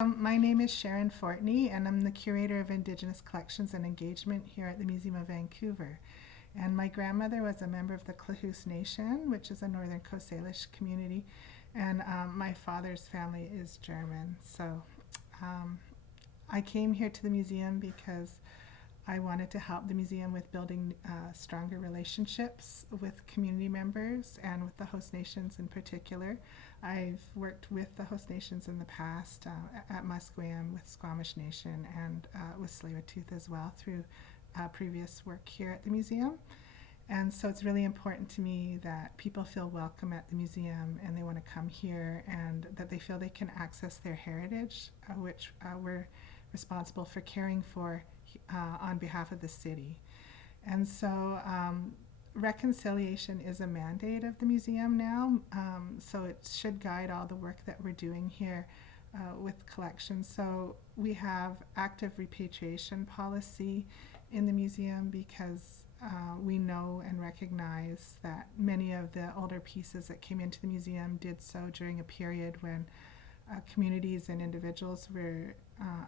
My name is Sharon Fortney, and I'm the curator of Indigenous Collections and Engagement here at the Museum of Vancouver. And my grandmother was a member of the Tsleil-Waututh Nation, which is a northern Coast Salish community, and my father's family is German. So I came here to the museum because I wanted to help the museum with building stronger relationships with community members and with the host nations in particular. I've worked with the host nations in the past at Musqueam with Squamish Nation and with Tsleil-Waututh as well through previous work here at the museum. And so it's really important to me that people feel welcome at the museum and they want to come here, and that they feel they can access their heritage, which we're responsible for caring for on behalf of the city. And so reconciliation is a mandate of the museum now, so it should guide all the work that we're doing here with collections. So we have active repatriation policy in the museum because we know and recognize that many of the older pieces that came into the museum did so during a period when communities and individuals were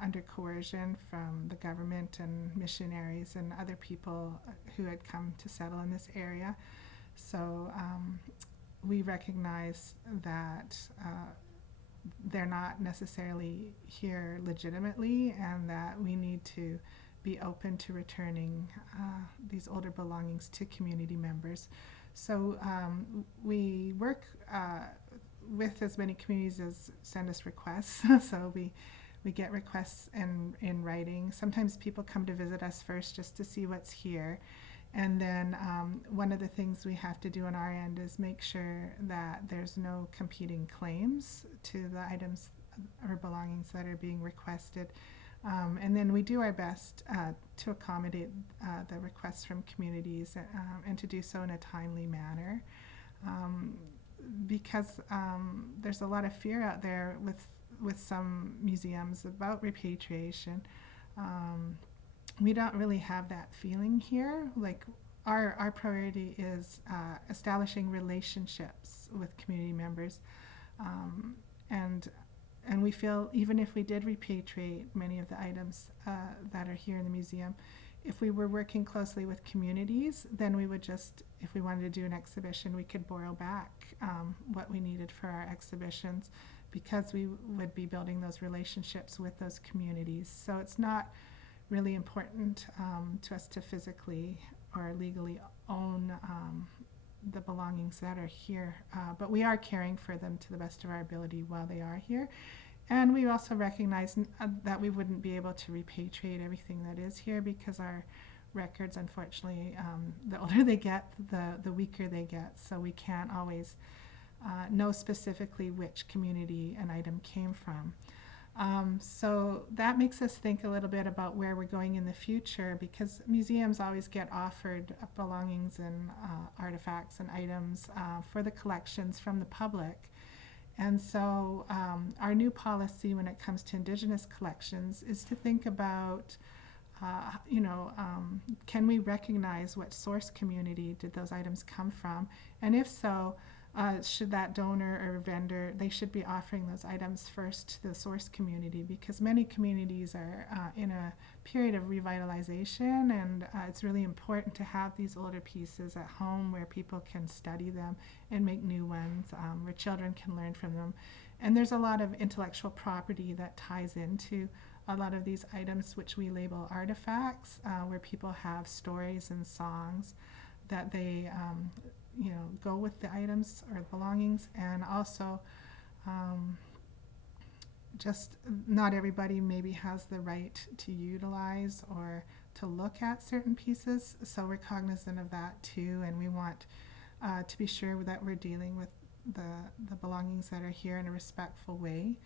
under coercion from the government and missionaries and other people who had come to settle in this area. So we recognize that they're not necessarily here legitimately, and that we need to be open to returning these older belongings to community members. So we work with as many communities as send us requests. So we get requests in writing. Sometimes people come to visit us first just to see what's here. And then one of the things we have to do on our end is make sure that there's no competing claims to the items or belongings that are being requested. And then we do our best to accommodate the requests from communities and to do so in a timely manner. Because there's a lot of fear out there with some museums about repatriation. We don't really have that feeling here. Like our priority is establishing relationships with community members, and we feel even if we did repatriate many of the items that are here in the museum, if we were working closely with communities, then we would just, if we wanted to do an exhibition, we could borrow back what we needed for our exhibitions, because we would be building those relationships with those communities. So it's not really important to us to physically or legally own the belongings that are here, but we are caring for them to the best of our ability while they are here. And we also recognize that we wouldn't be able to repatriate everything that is here, because our records, unfortunately, the older they get, the weaker they get. So we can't always know specifically which community an item came from. So that makes us think a little bit about where we're going in the future, because museums always get offered belongings and artifacts and items for the collections from the public. And so our new policy when it comes to Indigenous collections is to think about, can we recognize what source community did those items come from? And if so, should that donor or vendor, they should be offering those items first to the source community, because many communities are in a period of revitalization, and it's really important to have these older pieces at home where people can study them and make new ones, where children can learn from them. And there's a lot of intellectual property that ties into a lot of these items, which we label artifacts, where people have stories and songs that they go with the items or belongings. And also just not everybody maybe has the right to utilize or to look at certain pieces, so we're cognizant of that too, and we want to be sure that we're dealing with the belongings that are here in a respectful way.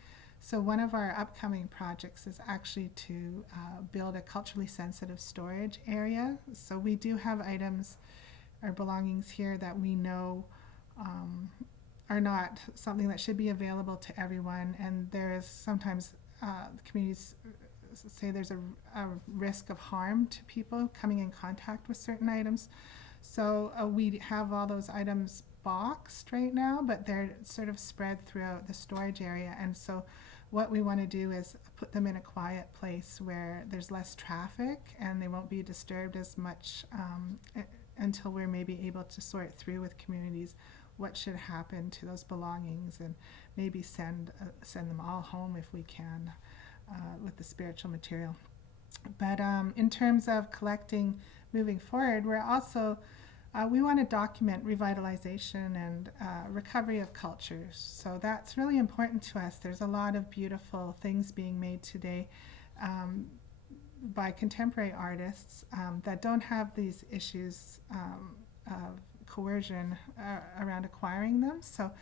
So one of our upcoming projects is actually to build a culturally sensitive storage area. So we do have items or belongings here that we know are not something that should be available to everyone, and there is sometimes communities say there's a risk of harm to people coming in contact with certain items. So we have all those items boxed right now, but they're sort of spread throughout the storage area, and so what we want to do is put them in a quiet place where there's less traffic and they won't be disturbed as much until we're maybe able to sort through with communities what should happen to those belongings, and maybe send them all home if we can with the spiritual material. But in terms of collecting moving forward, we're also we want to document revitalization and recovery of cultures. So that's really important to us. There's a lot of beautiful things being made today by contemporary artists that don't have these issues of coercion around acquiring them. So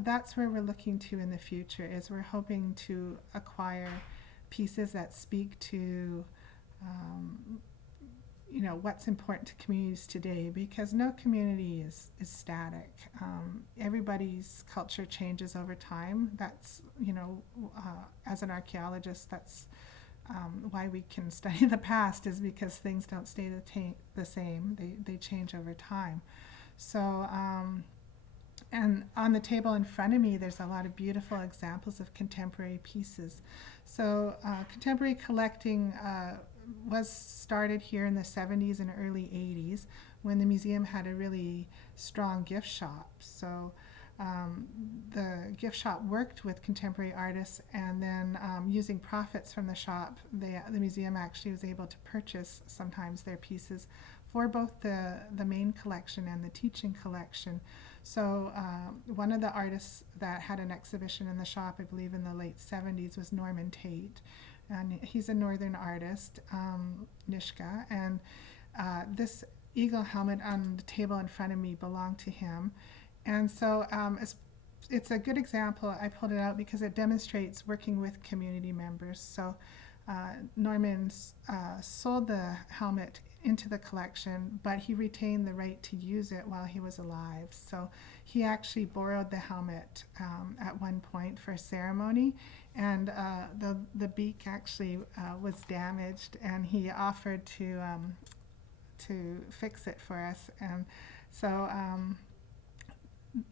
that's where we're looking to in the future, is we're hoping to acquire pieces that speak to what's important to communities today, because no community is static. Everybody's culture changes over time. That's, as an archaeologist, that's why we can study the past, is because things don't stay the same. They change over time. So, and on the table in front of me, there's a lot of beautiful examples of contemporary pieces. So contemporary collecting was started here in the 70s and early 80s, when the museum had a really strong gift shop. So the gift shop worked with contemporary artists, and then using profits from the shop, the museum actually was able to purchase sometimes their pieces for both the main collection and the teaching collection. So one of the artists that had an exhibition in the shop, I believe in the late 70s, was Norman Tate. And he's a northern artist, Nisga'a, and this eagle helmet on the table in front of me belonged to him. And so it's a good example. I pulled it out because it demonstrates working with community members. So Norman sold the helmet into the collection, but he retained the right to use it while he was alive. So he actually borrowed the helmet at one point for a ceremony, and the beak actually was damaged, and he offered to fix it for us. And so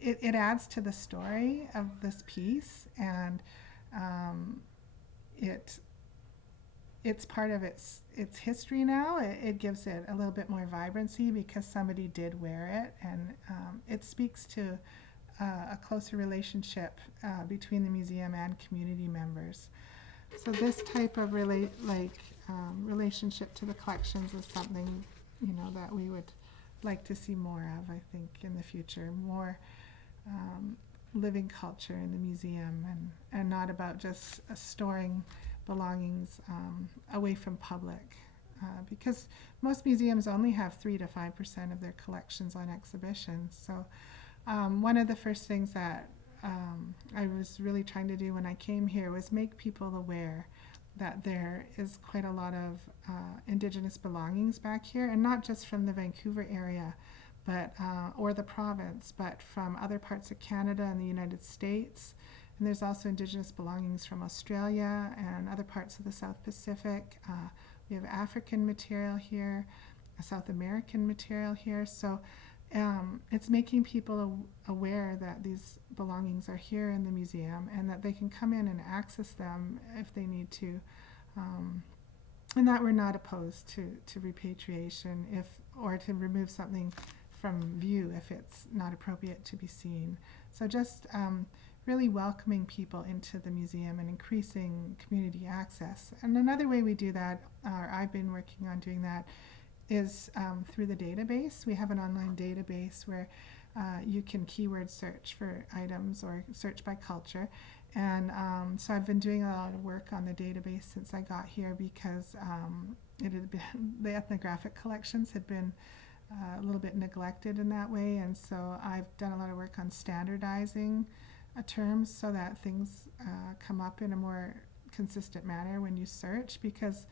it adds to the story of this piece, and it's part of its history now. It gives it a little bit more vibrancy because somebody did wear it, and it speaks to a closer relationship between the museum and community members. So this type of relationship to the collections is something that we would like to see more of, I think, in the future. More living culture in the museum, and not about just storing belongings away from public, because most museums only have 3 to 5% of their collections on exhibition. So one of the first things that I was really trying to do when I came here was make people aware that there is quite a lot of Indigenous belongings back here, and not just from the Vancouver area, but or the province, but from other parts of Canada and the United States. And there's also Indigenous belongings from Australia and other parts of the South Pacific. We have African material here, South American material here. So it's making people aware that these belongings are here in the museum, and that they can come in and access them if they need to. And that we're not opposed to repatriation or to remove something from view if it's not appropriate to be seen. So just really welcoming people into the museum and increasing community access. And another way we do that, or I've been working on doing that, is through the database. We have an online database where you can keyword search for items or search by culture. And so I've been doing a lot of work on the database since I got here, because the ethnographic collections had been a little bit neglected in that way. And so I've done a lot of work on standardizing terms so that things come up in a more consistent manner when you search, because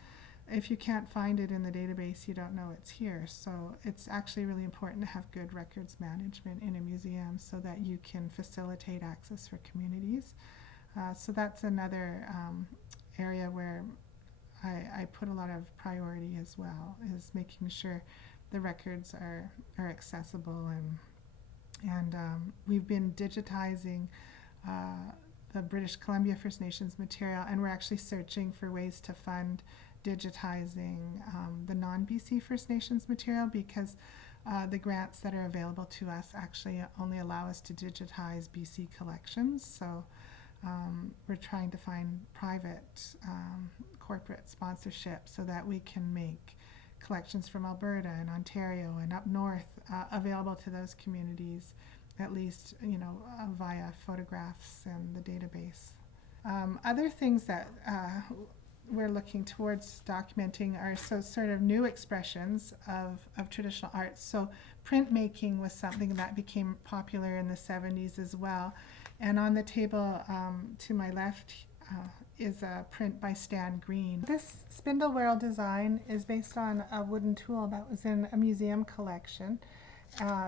if you can't find it in the database, you don't know it's here. So it's actually really important to have good records management in a museum so that you can facilitate access for communities. So that's another area where I put a lot of priority as well, is making sure the records are accessible. And we've been digitizing the British Columbia First Nations material, and we're actually searching for ways to fund digitizing the non-BC First Nations material, because the grants that are available to us actually only allow us to digitize BC collections. So we're trying to find private corporate sponsorship so that we can make collections from Alberta and Ontario and up north available to those communities, at least, via photographs and the database. Other things that we're looking towards documenting are sort of new expressions of traditional art. So printmaking was something that became popular in the 70s as well. And on the table to my left is a print by Stan Green. This spindle whorl design is based on a wooden tool that was in a museum collection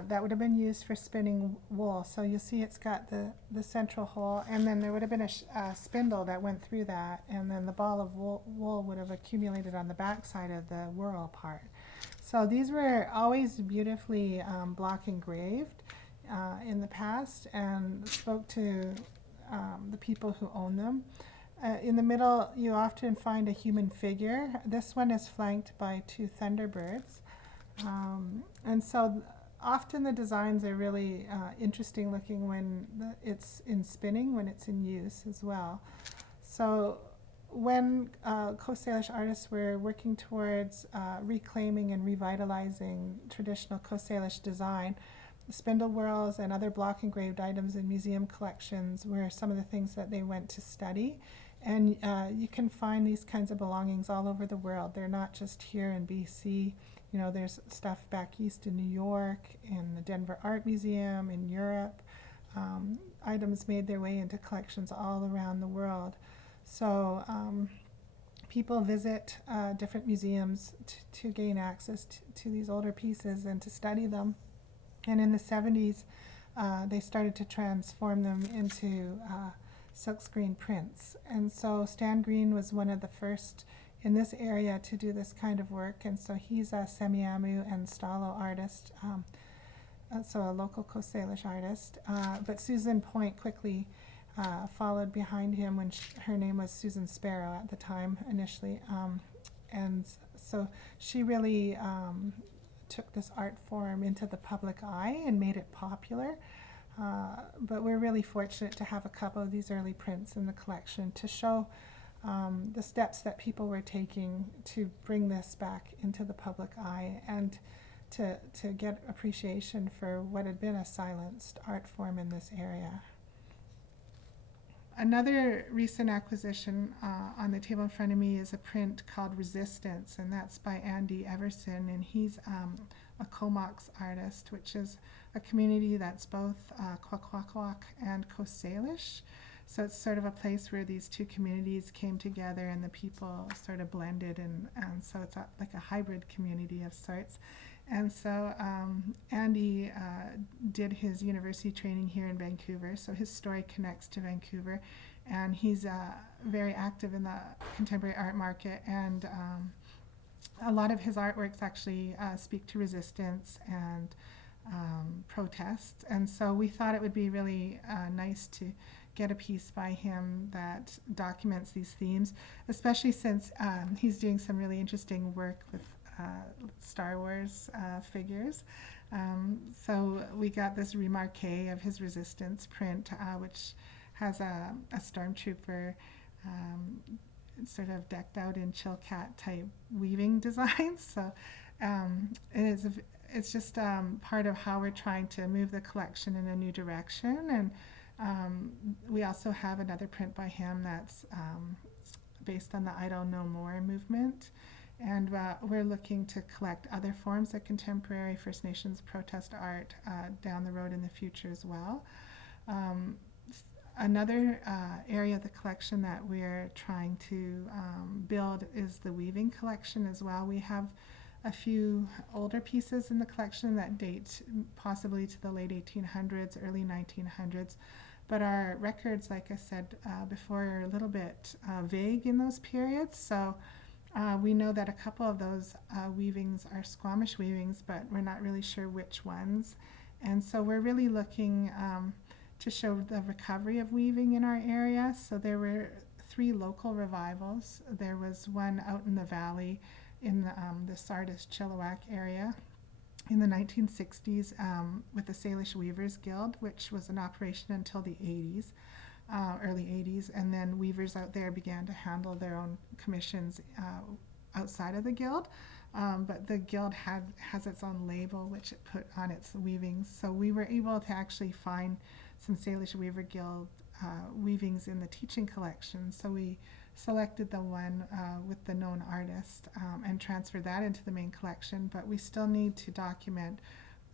that would have been used for spinning wool. So you'll see it's got the central hole, and then there would have been a spindle that went through that, and then the ball of wool would have accumulated on the back side of the whorl part. So these were always beautifully block engraved in the past, and spoke to the people who own them. In the middle, you often find a human figure. This one is flanked by two thunderbirds. And so often the designs are really interesting looking when it's in spinning, when it's in use as well. So when Coast Salish artists were working towards reclaiming and revitalizing traditional Coast Salish design, spindle whorls and other block engraved items in museum collections were some of the things that they went to study. And you can find these kinds of belongings all over the world. They're not just here in BC. There's stuff back east in New York, in the Denver Art Museum, in Europe. Items made their way into collections all around the world. So people visit different museums to gain access to these older pieces and to study them. And in the 70s, they started to transform them into silkscreen prints. And so Stan Green was one of the first in this area to do this kind of work. And so he's a Semiahmoo and Stalo artist, so a local Coast Salish artist. But Susan Point quickly followed behind him when her name was Susan Sparrow at the time initially. And so she really took this art form into the public eye and made it popular. But we're really fortunate to have a couple of these early prints in the collection to show the steps that people were taking to bring this back into the public eye and to get appreciation for what had been a silenced art form in this area. Another recent acquisition on the table in front of me is a print called Resistance, and that's by Andy Everson, and he's a Comox artist, which is a community that's both Kwakwaka'wakw and Coast Salish. So it's sort of a place where these two communities came together and the people sort of blended, and so it's like a hybrid community of sorts. And so Andy did his university training here in Vancouver, so his story connects to Vancouver, and he's very active in the contemporary art market, and a lot of his artworks actually speak to resistance and protests, and so we thought it would be really nice to get a piece by him that documents these themes, especially since he's doing some really interesting work with Star Wars figures. So we got this remarque of his Resistance print, which has a stormtrooper sort of decked out in Chilkat type weaving designs. So it's just part of how we're trying to move the collection in a new direction. And we also have another print by him that's based on the I Don't Know More movement. And we're looking to collect other forms of contemporary First Nations protest art down the road in the future as well. Another area of the collection that we're trying to build is the weaving collection as well. We have a few older pieces in the collection that date possibly to the late 1800s, early 1900s. But our records, like I said before, are a little bit vague in those periods. So we know that a couple of those weavings are Squamish weavings, but we're not really sure which ones. And so we're really looking to show the recovery of weaving in our area. So there were 3 local revivals. There was one out in the valley in the Sardis Chilliwack area in the 1960s with the Salish Weavers Guild, which was in operation until the 80s, early 80s, and then weavers out there began to handle their own commissions outside of the guild. But the guild has its own label which it put on its weavings. So we were able to actually find some Salish Weaver Guild weavings in the teaching collection. So we selected the one with the known artist and transferred that into the main collection, but we still need to document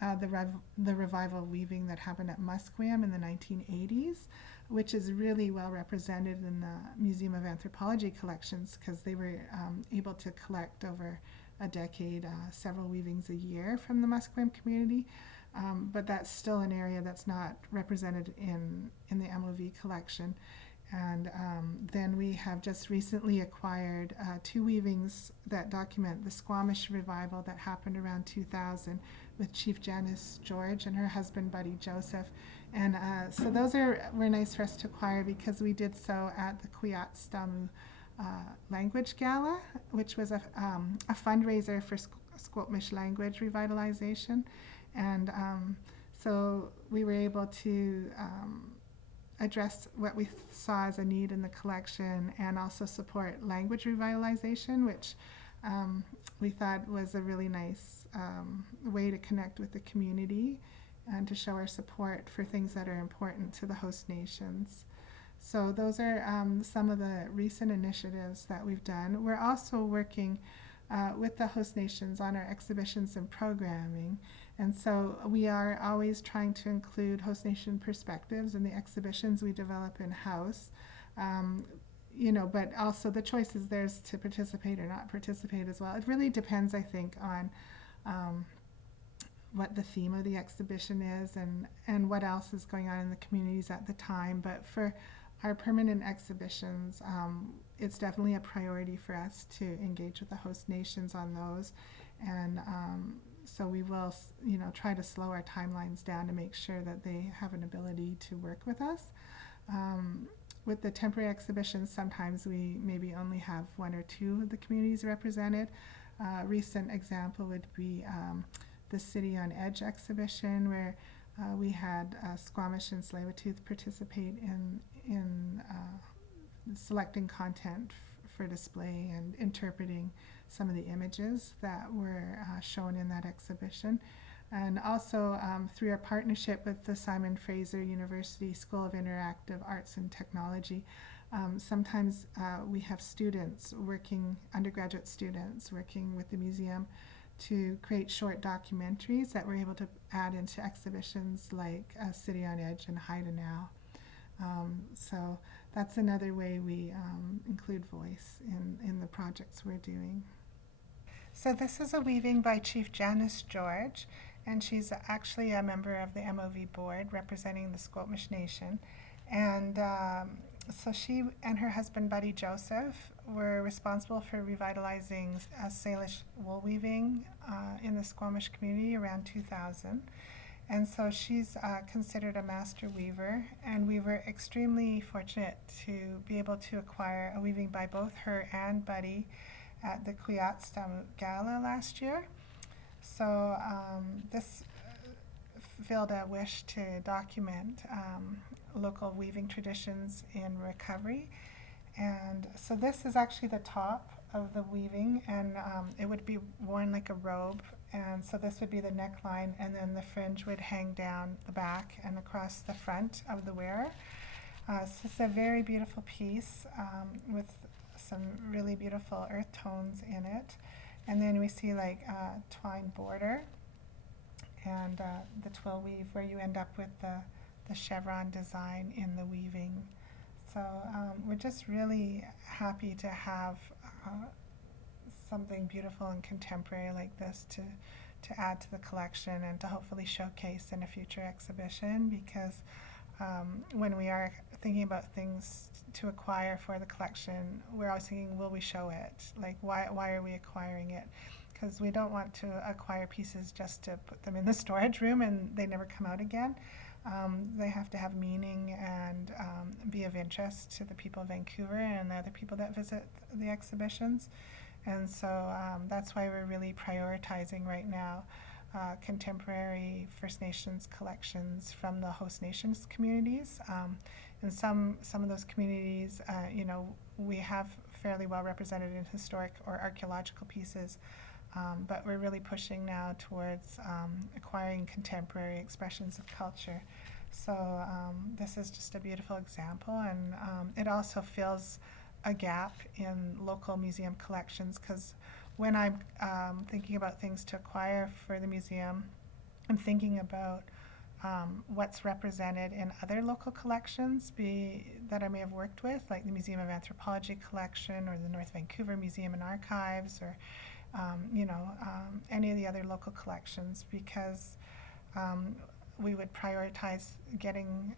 the revival weaving that happened at Musqueam in the 1980s, which is really well represented in the Museum of Anthropology collections, because they were able to collect over a decade several weavings a year from the Musqueam community. But that's still an area that's not represented in the MOV collection. And then we have just recently acquired 2 weavings that document the Squamish revival that happened around 2000 with Chief Janis George and her husband Buddy Joseph. And so those were nice for us to acquire because we did so at the xʷməthkվəy language gala, which was a fundraiser for Squamish language revitalization. And so we were able to address what we saw as a need in the collection and also support language revitalization, which we thought was a really nice way to connect with the community and to show our support for things that are important to the host nations. So those are some of the recent initiatives that we've done. We're also working with the host nations on our exhibitions and programming. And so we are always trying to include host nation perspectives in the exhibitions we develop in-house. But also the choice is theirs to participate or not participate as well. It really depends, I think, on what the theme of the exhibition is and what else is going on in the communities at the time. But for our permanent exhibitions, it's definitely a priority for us to engage with the host nations on those. And so we will, try to slow our timelines down to make sure that they have an ability to work with us. With the temporary exhibitions, sometimes we maybe only have 1 or 2 of the communities represented. Recent example would be the City on Edge exhibition, where we had Squamish and Tsleil-Waututh participate in selecting content for display and interpreting some of the images that were shown in that exhibition. And also through our partnership with the Simon Fraser University School of Interactive Arts and Technology, sometimes we have undergraduate students working with the museum to create short documentaries that we're able to add into exhibitions like City on Edge and Haida Now. So that's another way we include voice in the projects we're doing. So this is a weaving by Chief Janis George, and she's actually a member of the MOV board representing the Squamish Nation. And so she and her husband Buddy Joseph were responsible for revitalizing Salish wool weaving in the Squamish community around 2000. And so she's considered a master weaver, and we were extremely fortunate to be able to acquire a weaving by both her and Buddy at the xʷməthkվəy Gala last year. So this filled a wish to document local weaving traditions in recovery. And so this is actually the top of the weaving, and it would be worn like a robe. And so this would be the neckline, and then the fringe would hang down the back and across the front of the wearer. So it's a very beautiful piece with some really beautiful earth tones in it. And then we see like a twine border and the twill weave where you end up with the chevron design in the weaving. So we're just really happy to have something beautiful and contemporary like this to add to the collection and to hopefully showcase in a future exhibition, because when we are thinking about things to acquire for the collection, we're always thinking, will we show it? Like, why are we acquiring it? Because we don't want to acquire pieces just to put them in the storage room and they never come out again. They have to have meaning and be of interest to the people of Vancouver and the other people that visit the exhibitions. And so that's why we're really prioritizing right now contemporary First Nations collections from the host nations communities. In some of those communities, we have fairly well represented in historic or archaeological pieces, but we're really pushing now towards acquiring contemporary expressions of culture. So this is just a beautiful example, and it also fills a gap in local museum collections, because when I'm thinking about things to acquire for the museum, I'm thinking about what's represented in other local collections that I may have worked with, like the Museum of Anthropology collection or the North Vancouver Museum and Archives, or any of the other local collections, because we would prioritize getting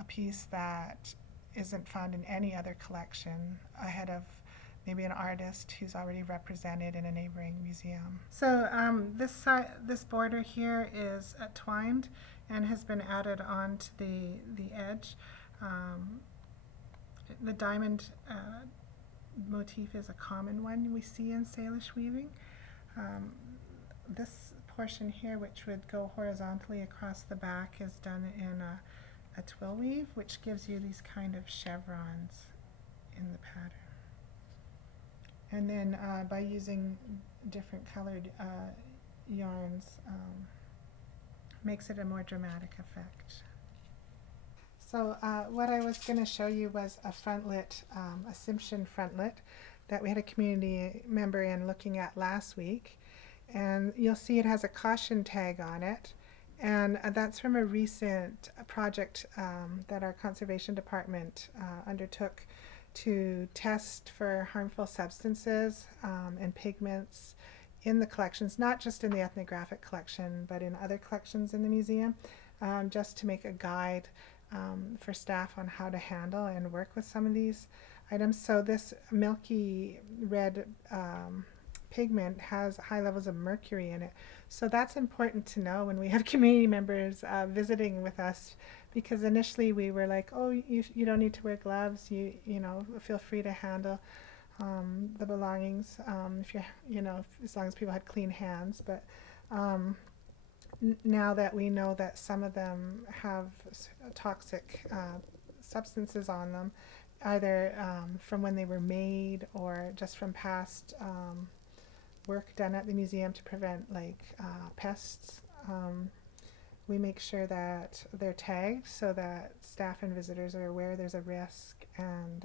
a piece that isn't found in any other collection ahead of maybe an artist who's already represented in a neighboring museum. So this border here is twined and has been added onto the edge. The diamond motif is a common one we see in Salish weaving. This portion here, which would go horizontally across the back, is done in a twill weave, which gives you these kind of chevrons in the pattern. And then by using different colored yarns, makes it a more dramatic effect. So what I was going to show you was a frontlet, a Tsimshian frontlet that we had a community member in looking at last week. And you'll see it has a caution tag on it. And that's from a recent project that our conservation department undertook to test for harmful substances and pigments in the collections, not just in the ethnographic collection, but in other collections in the museum, just to make a guide for staff on how to handle and work with some of these items. So this milky red pigment has high levels of mercury in it. So that's important to know when we have community members visiting with us, because initially we were like, oh, you don't need to wear gloves, you feel free to handle the belongings if as long as people had clean hands. But now that we know that some of them have toxic substances on them, either from when they were made or just from past work done at the museum to prevent pests, we make sure that they're tagged so that staff and visitors are aware there's a risk, and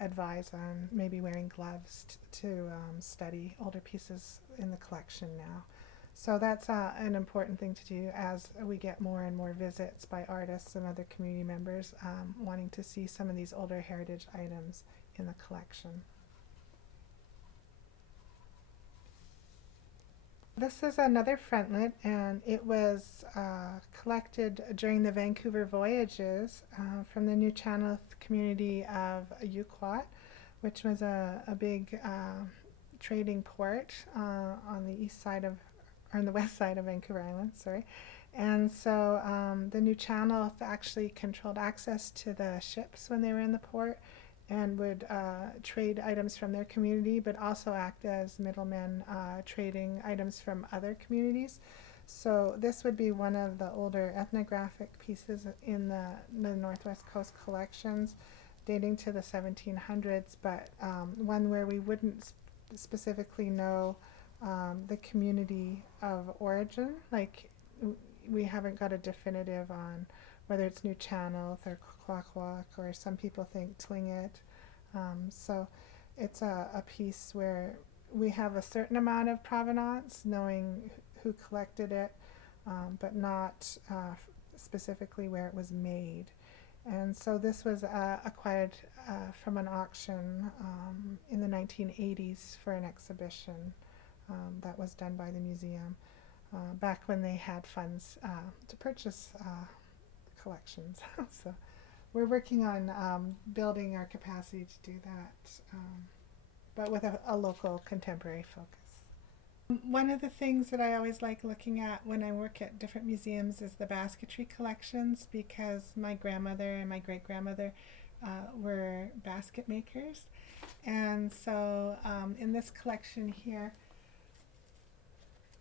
advise on maybe wearing gloves to study older pieces in the collection now. So that's an important thing to do as we get more and more visits by artists and other community members wanting to see some of these older heritage items in the collection. This is another frontlet, and it was collected during the Vancouver voyages from the Nuu-chah-nulth community of Yuquot, which was a big trading port on the east side of, or on the west side of Vancouver Island, sorry. And so the Nuu-chah-nulth actually controlled access to the ships when they were in the port, and would trade items from their community, but also act as middlemen trading items from other communities. So this would be one of the older ethnographic pieces in the Northwest Coast collections, dating to the 1700s, but one where we wouldn't specifically know the community of origin. Like, we haven't got a definitive on whether it's Nuu-chah-nulth or Kwakwaka'wakw, or some people think Tlingit. So it's a piece where we have a certain amount of provenance, knowing who collected it, but not specifically where it was made. And so this was acquired from an auction in the 1980s for an exhibition that was done by the museum back when they had funds to purchase collections. So we're working on building our capacity to do that, but with a local contemporary focus. One of the things that I always like looking at when I work at different museums is the basketry collections, because my grandmother and my great-grandmother were basket makers. And so in this collection here,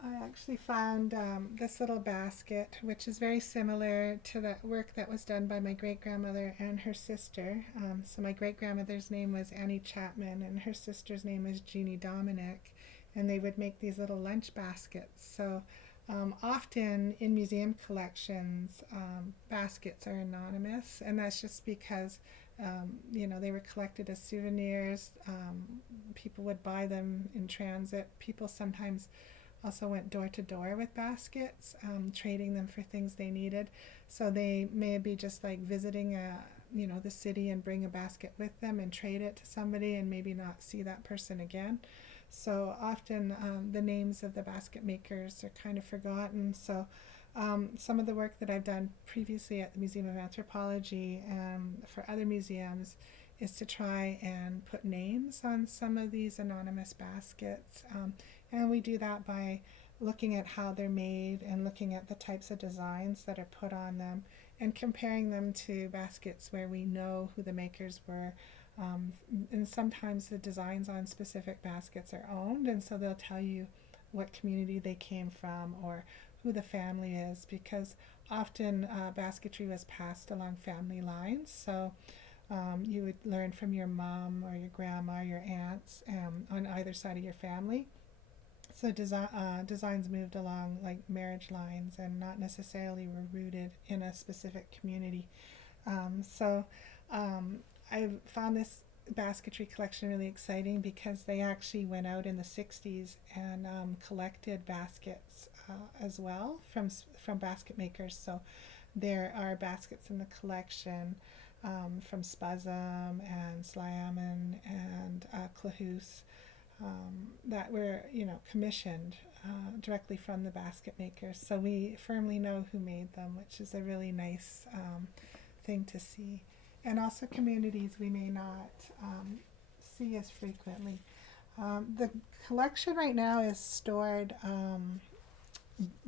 I actually found this little basket, which is very similar to the work that was done by my great-grandmother and her sister. So my great-grandmother's name was Annie Chapman, and her sister's name was Jeannie Dominic, and they would make these little lunch baskets. So often in museum collections, baskets are anonymous, and that's just because they were collected as souvenirs. People would buy them in transit. People sometimes also went door to door with baskets, trading them for things they needed. So they may be just like visiting the city and bring a basket with them and trade it to somebody and maybe not see that person again. So often the names of the basket makers are kind of forgotten. So some of the work that I've done previously at the Museum of Anthropology and for other museums is to try and put names on some of these anonymous baskets. And we do that by looking at how they're made and looking at the types of designs that are put on them and comparing them to baskets where we know who the makers were. And sometimes the designs on specific baskets are owned, and so they'll tell you what community they came from or who the family is, because often basketry was passed along family lines. So you would learn from your mom or your grandma, your aunts on either side of your family. So designs moved along like marriage lines and not necessarily were rooted in a specific community. I found this basketry collection really exciting because they actually went out in the 60s and collected baskets as well from basket makers. So there are baskets in the collection from Spuzam and Sliammon and Klahus that were commissioned directly from the basket makers. So we firmly know who made them, which is a really nice thing to see. And also communities we may not see as frequently. The collection right now is stored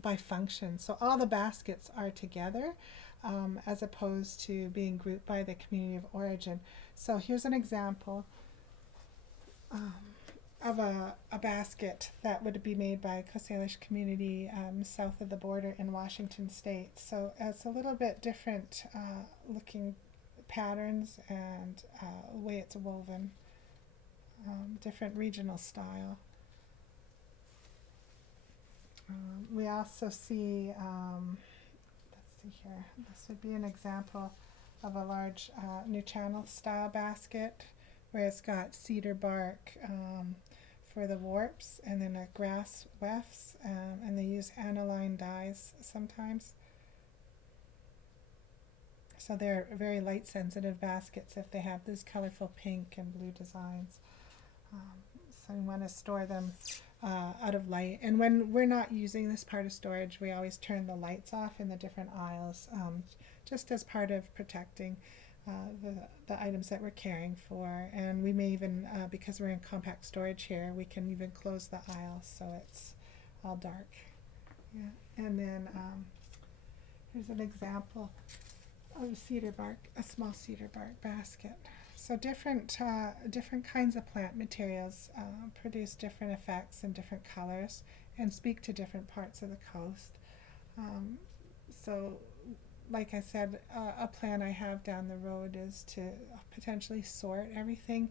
by function. So all the baskets are together as opposed to being grouped by the community of origin. So here's an example of a basket that would be made by a Coast Salish community south of the border in Washington State. So it's a little bit different looking patterns and the way it's woven, different regional style. We also see, let's see here, this would be an example of a large Nuu-chah-nulth style basket where it's got cedar bark for the warps and then a grass wefts, and they use aniline dyes sometimes. So they're very light sensitive baskets if they have these colorful pink and blue designs. So we want to store them out of light. And when we're not using this part of storage, we always turn the lights off in the different aisles, just as part of protecting the items that we're caring for. And we may even, because we're in compact storage here, we can even close the aisles so it's all dark. Yeah. And then here's an example of cedar bark, a small cedar bark basket. So different kinds of plant materials produce different effects and different colors and speak to different parts of the coast. So like I said, a plan I have down the road is to potentially sort everything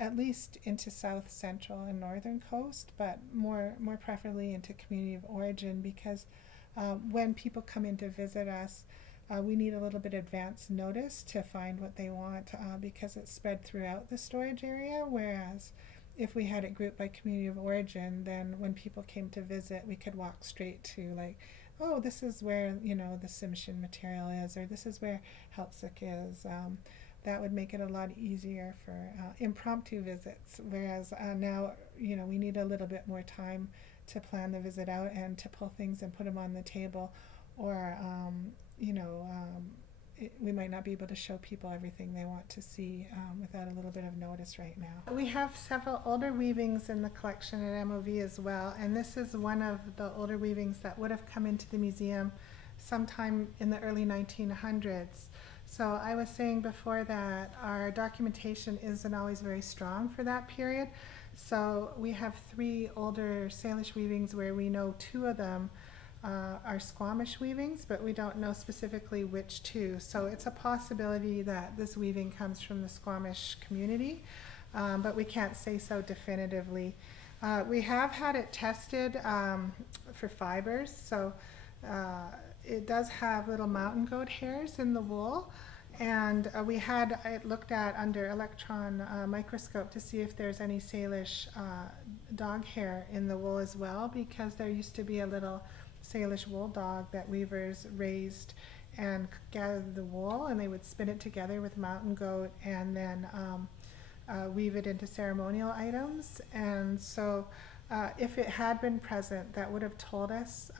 at least into south, central, and northern coast, but more preferably into community of origin, because when people come in to visit us, we need a little bit advance notice to find what they want because it's spread throughout the storage area, whereas if we had it grouped by community of origin, then when people came to visit, we could walk straight to like, oh, this is where the Tsimshian material is, or this is where xʷməthkວəy is. That would make it a lot easier for impromptu visits, whereas now we need a little bit more time to plan the visit out and to pull things and put them on the table, or we might not be able to show people everything they want to see without a little bit of notice right now. We have several older weavings in the collection at MOV as well, and this is one of the older weavings that would have come into the museum sometime in the early 1900s. So I was saying before that our documentation isn't always very strong for that period. So we have 3 older Salish weavings where we know 2 of them are Squamish weavings, but we don't know specifically which 2. So it's a possibility that this weaving comes from the Squamish community, but we can't say so definitively. We have had it tested for fibers, so it does have little mountain goat hairs in the wool, and we had it looked at under electron microscope to see if there's any Salish dog hair in the wool as well, because there used to be a little Salish wool dog that weavers raised and gathered the wool, and they would spin it together with mountain goat and then weave it into ceremonial items. And so if it had been present, that would have told us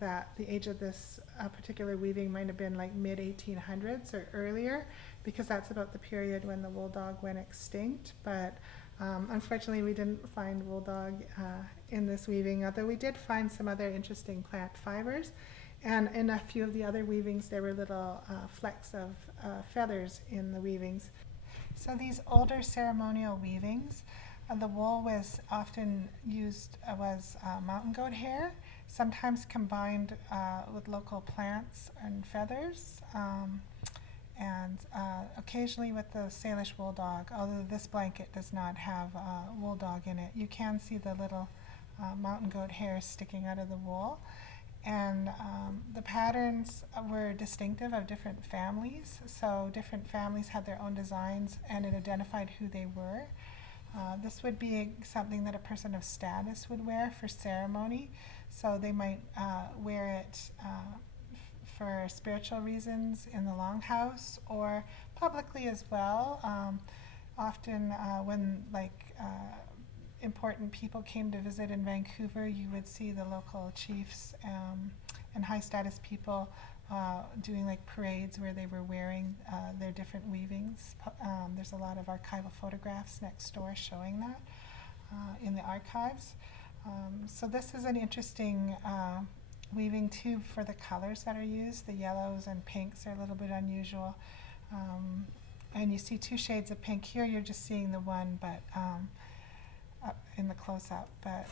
that the age of this particular weaving might have been like mid-1800s or earlier, because that's about the period when the wool dog went extinct. But unfortunately, we didn't find wool dog in this weaving, although we did find some other interesting plant fibers. And in a few of the other weavings, there were little flecks of feathers in the weavings. So these older ceremonial weavings, the wool was often used was mountain goat hair, sometimes combined with local plants and feathers, and occasionally with the Salish wool dog, although this blanket does not have wool dog in it. You can see the little mountain goat hairs sticking out of the wool. And the patterns were distinctive of different families, so different families had their own designs, and it identified who they were. This would be something that a person of status would wear for ceremony, so they might wear it for spiritual reasons in the longhouse or publicly as well. Often when important people came to visit in Vancouver, you would see the local chiefs and high status people doing like parades where they were wearing their different weavings. There's a lot of archival photographs next door showing that in the archives. So this is an interesting weaving too for the colors that are used. The yellows and pinks are a little bit unusual. And you see 2 shades of pink. Here you're just seeing the one, but up in the close-up, but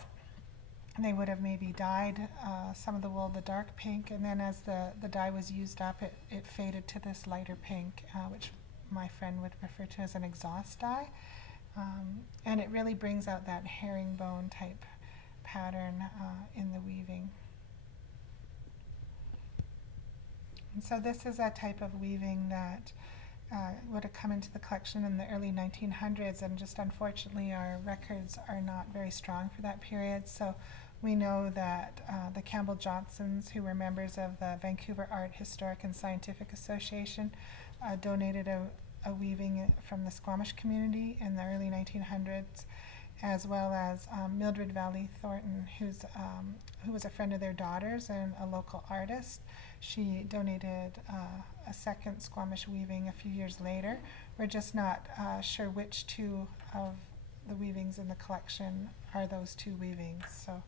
they would have maybe dyed some of the wool the dark pink, and then as the dye was used up, it faded to this lighter pink, which my friend would refer to as an exhaust dye. And it really brings out that herringbone type pattern in the weaving. And so this is a type of weaving that would have come into the collection in the early 1900s, and just unfortunately our records are not very strong for that period. So we know that the Campbell Johnsons, who were members of the Vancouver Art, Historic and Scientific Association, donated a weaving from the Squamish community in the early 1900s, as well as Mildred Valley Thornton, who was a friend of their daughter's and a local artist. She donated a second Squamish weaving a few years later. We're just not sure which 2 of the weavings in the collection are those 2 weavings. So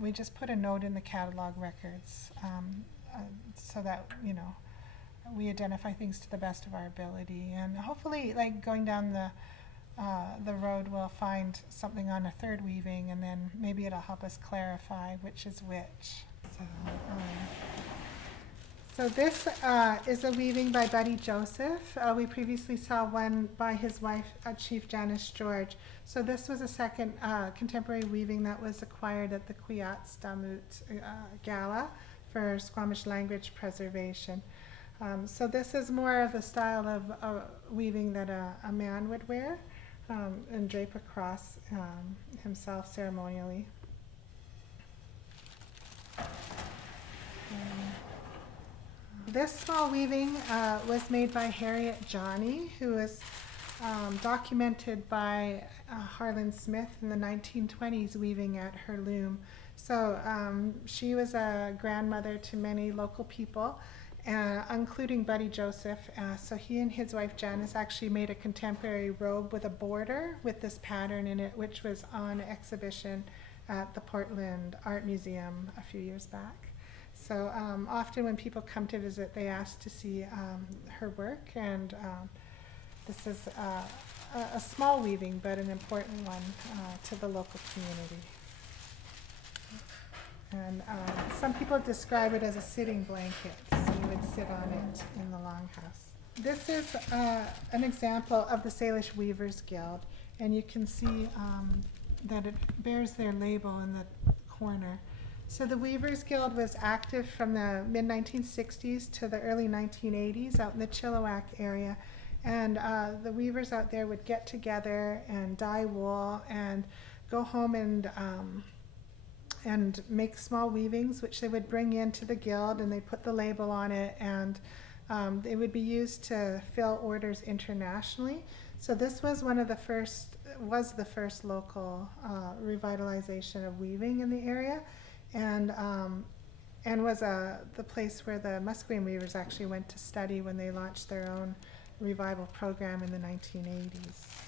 we just put a note in the catalog records so that, you know, we identify things to the best of our ability. And hopefully, like going down the road, we'll find something on a 3rd weaving, and then maybe it'll help us clarify which is which. So this is a weaving by Buddy Joseph. We previously saw one by his wife, Chief Janis George. So this was a second contemporary weaving that was acquired at the xʷməthkվəy Gala for Squamish language preservation. So this is more of the style of weaving that a man would wear and drape across himself ceremonially. This small weaving was made by Harriet Johnny, who was documented by Harlan Smith in the 1920s weaving at her loom. So she was a grandmother to many local people, including Buddy Joseph. So he and his wife Janis actually made a contemporary robe with a border with this pattern in it, which was on exhibition at the Portland Art Museum a few years back. So often when people come to visit, they ask to see her work, and this is a small weaving, but an important one to the local community. And some people describe it as a sitting blanket, so you would sit on it in the longhouse. This is an example of the Salish Weavers Guild, and you can see that it bears their label in the corner. So the Weavers Guild was active from the mid-1960s to the early 1980s out in the Tsleil-Waututh area. And the weavers out there would get together and dye wool and go home and make small weavings, which they would bring into the guild, and they put the label on it, and it would be used to fill orders internationally. So this was the first local revitalization of weaving in the area, and was the place where the Musqueam weavers actually went to study when they launched their own revival program in the 1980s.